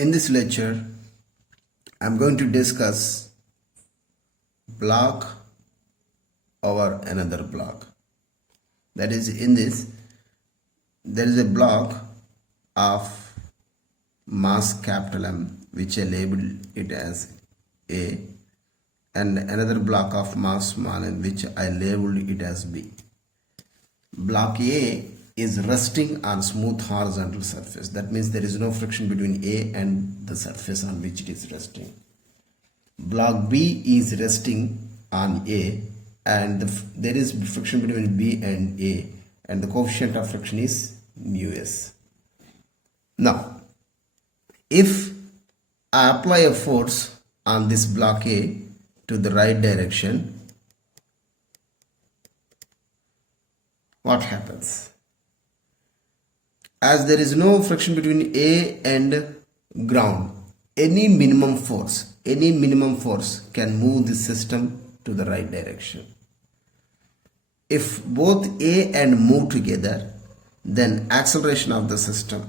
In this lecture, I'm going to discuss block over another block. That is, in this, there is a block of mass capital M, which I labeled it as A, and another block of mass small m, which I labeled it as B. Block A is resting on smooth horizontal surface. That means there is no friction between A and the surface on which it is resting. Block B is resting on A, and there is friction between B and A, and the coefficient of friction is mu s. Now, if I apply a force on this block A to the right direction, what happens? As there is no friction between A and ground, any minimum force can move the system to the right direction. If both A and move together, then acceleration of the system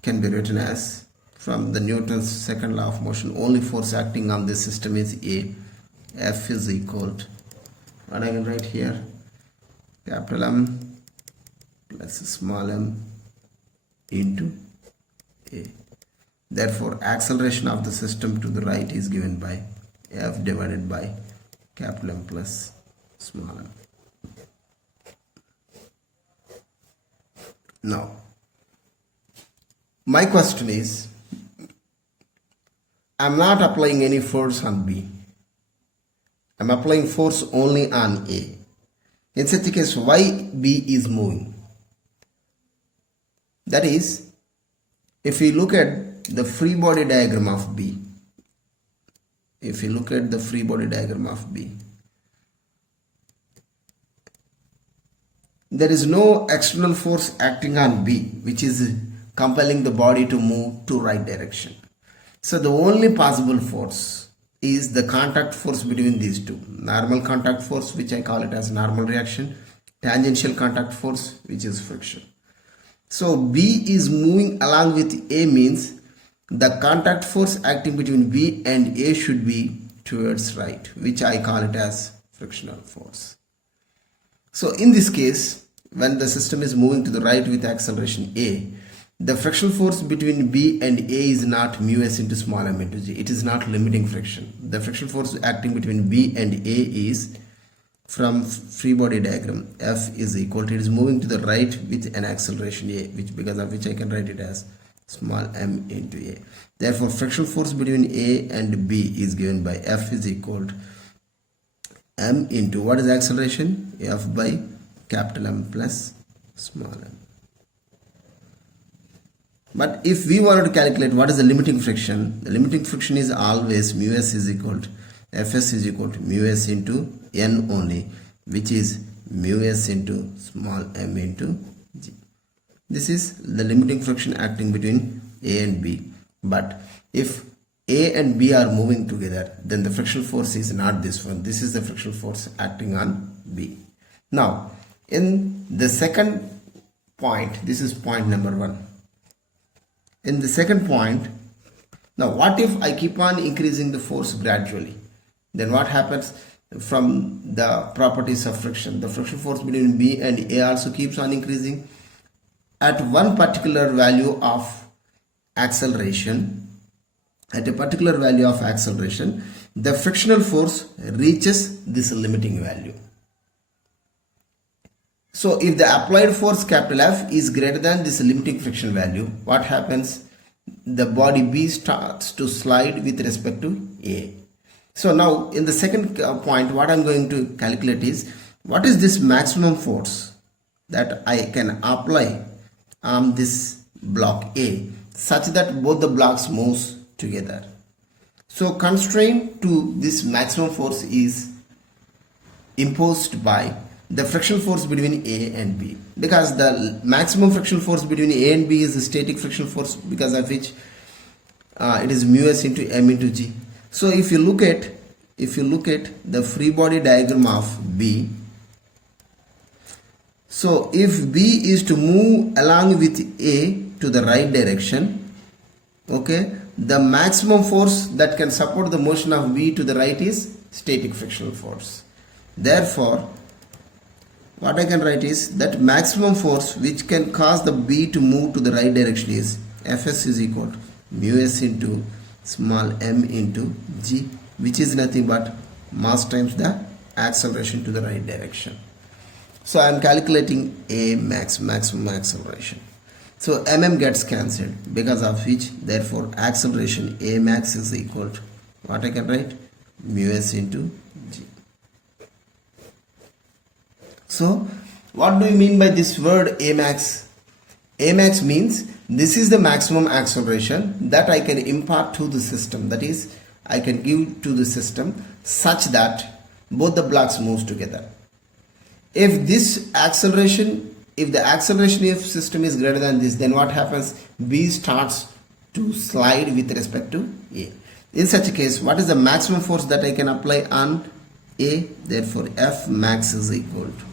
can be written as, from the Newton's second law of motion, only force acting on this system is A. F is equal to, what I can write here, capital M plus small m into A. Therefore, acceleration of the system to the right is given by F divided by capital M plus small m. Now, my question is, I'm not applying any force on B. I'm applying force only on A. In such a case, why B is moving? That is, if we look at the free body diagram of B, there is no external force acting on B which is compelling the body to move to right direction. So the only possible force is the contact force between these two. Normal contact force, which I call it as normal reaction, tangential contact force, which is friction. So B is moving along with A means the contact force acting between B and A should be towards right, which I call it as frictional force. So in this case, when the system is moving to the right with acceleration A, the frictional force between B and A is not mu s into small m into g. It is not limiting friction. The frictional force acting between B and A is, from free body diagram, F is equal to, it is moving to the right with an acceleration A, because of which I can write it as small m into A. Therefore, frictional force between A and B is given by F is equal to m into, what is acceleration? F by capital M plus small m. But if we wanted to calculate what is the limiting friction, the limiting friction is always mu s is equal to, Fs is equal to mu s into n only, which is mu s into small m into g. This is the limiting friction acting between A and B. But if A and B are moving together, then the frictional force is not this one. This is the frictional force acting on B. Now, in the second point, this is point number 1. In the second point, now what if I keep on increasing the force gradually? Then what happens? From the properties of friction, the friction force between B and A also keeps on increasing. At one particular value of acceleration, the frictional force reaches this limiting value. So if the applied force capital F is greater than this limiting friction value, what happens? The body B starts to slide with respect to A. So now in the second point, what I'm going to calculate is, what is this maximum force that I can apply on this block A such that both the blocks moves together. So constraint to this maximum force is imposed by the frictional force between A and B, because the maximum frictional force between A and B is the static frictional force, because of which it is mu s into m into g. So if you look at the free body diagram of B, so if B is to move along with A to the right direction, Okay, the maximum force that can support the motion of B to the right is static frictional force. Therefore, what I can write is that maximum force which can cause the B to move to the right direction is Fs is equal to mu s into small m into g, which is nothing but mass times the acceleration to the right direction. So I am calculating A max, maximum acceleration. So mm gets cancelled, because of which therefore acceleration A max is equal to what I can write, mu s into g. So what do you mean by this word A max? A max means this is the maximum acceleration that I can impart to the system, that is I can give to the system such that both the blocks moves together. If the acceleration of system is greater than this, then what happens? B starts to slide with respect to A. In such a case, what is the maximum force that I can apply on A? Therefore F max is equal to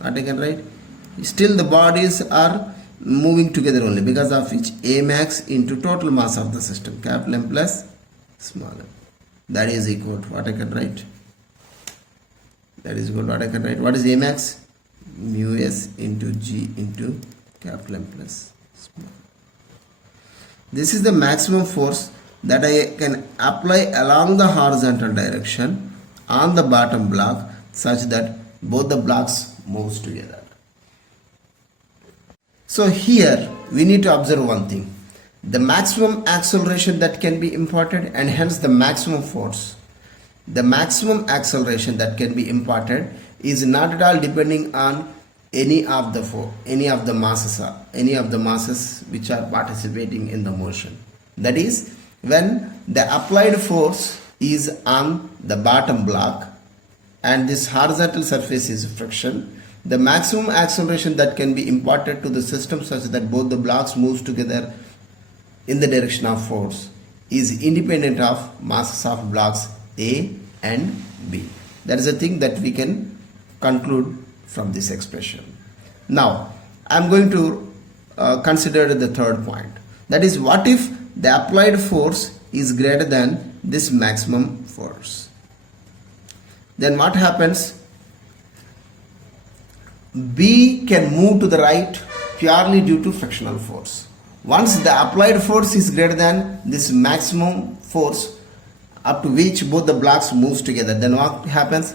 what I can write? Still the bodies are moving together only, because of which A max into total mass of the system, capital M plus small m, that is equal to what I can write? That is equal to what I can write? What is A max? Mu s into g into capital M plus small m. This is the maximum force that I can apply along the horizontal direction on the bottom block such that both the blocks moves together. So here we need to observe one thing: the maximum acceleration that can be imparted, and hence the maximum force. The maximum acceleration that can be imparted is not at all depending on any of the masses which are participating in the motion. That is, when the applied force is on the bottom block and this horizontal surface is friction, the maximum acceleration that can be imparted to the system such that both the blocks moves together in the direction of force is independent of masses of blocks A and B. That is a thing that we can conclude from this expression. Now I am going to consider the third point, that is, what if the applied force is greater than this maximum force? Then what happens? B can move to the right purely due to frictional force. Once the applied force is greater than this maximum force up to which both the blocks moves together, then what happens?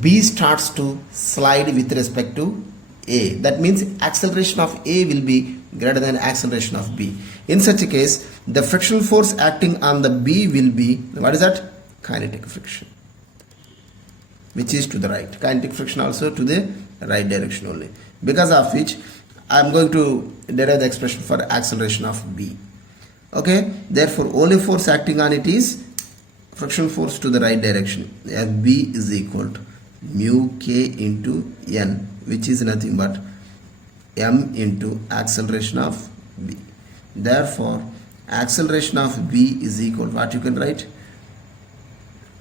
B starts to slide with respect to A. That means acceleration of A will be greater than acceleration of B. In such a case, the frictional force acting on the B will be, what is that? Kinetic friction, which is to the right. Kinetic friction also to the right direction only, because of which I am going to derive the expression for acceleration of B. Okay, therefore only force acting on it is friction force to the right direction. B is equal to mu k into n, which is nothing but m into acceleration of B. Therefore acceleration of B is equal to what you can write?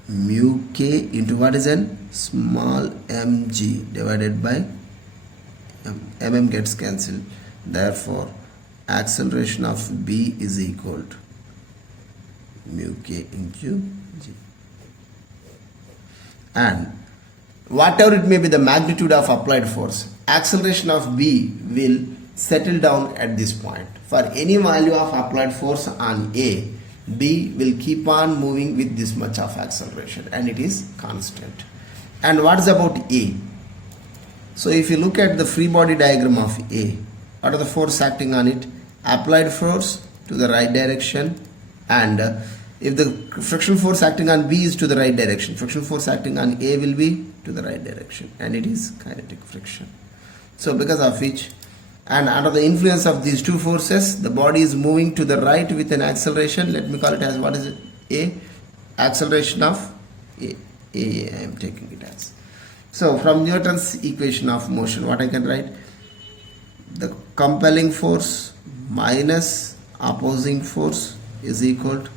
Mu k into what is n? Small mg divided by mm gets cancelled. Therefore acceleration of B is equal to mu k into g. And whatever it may be the magnitude of applied force, acceleration of B will settle down at this point. For any value of applied force on A, B will keep on moving with this much of acceleration, and it is constant. And what is about A? So if you look at the free body diagram of A, what are the force acting on it? Applied force to the right direction, and if the friction force acting on B is to the right direction, friction force acting on A will be to the right direction, and it is kinetic friction. So because of which, and under the influence of these two forces, the body is moving to the right with an acceleration. Let me call it as, what is it? A. Acceleration of A. I am taking it as. So from Newton's equation of motion, what I can write? The compelling force minus opposing force is equal to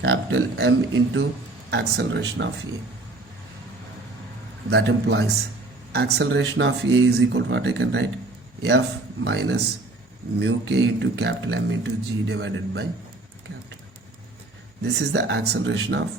capital M into acceleration of A. That implies acceleration of A is equal to what I can write? F minus mu k into capital M into g divided by capital. This is the acceleration of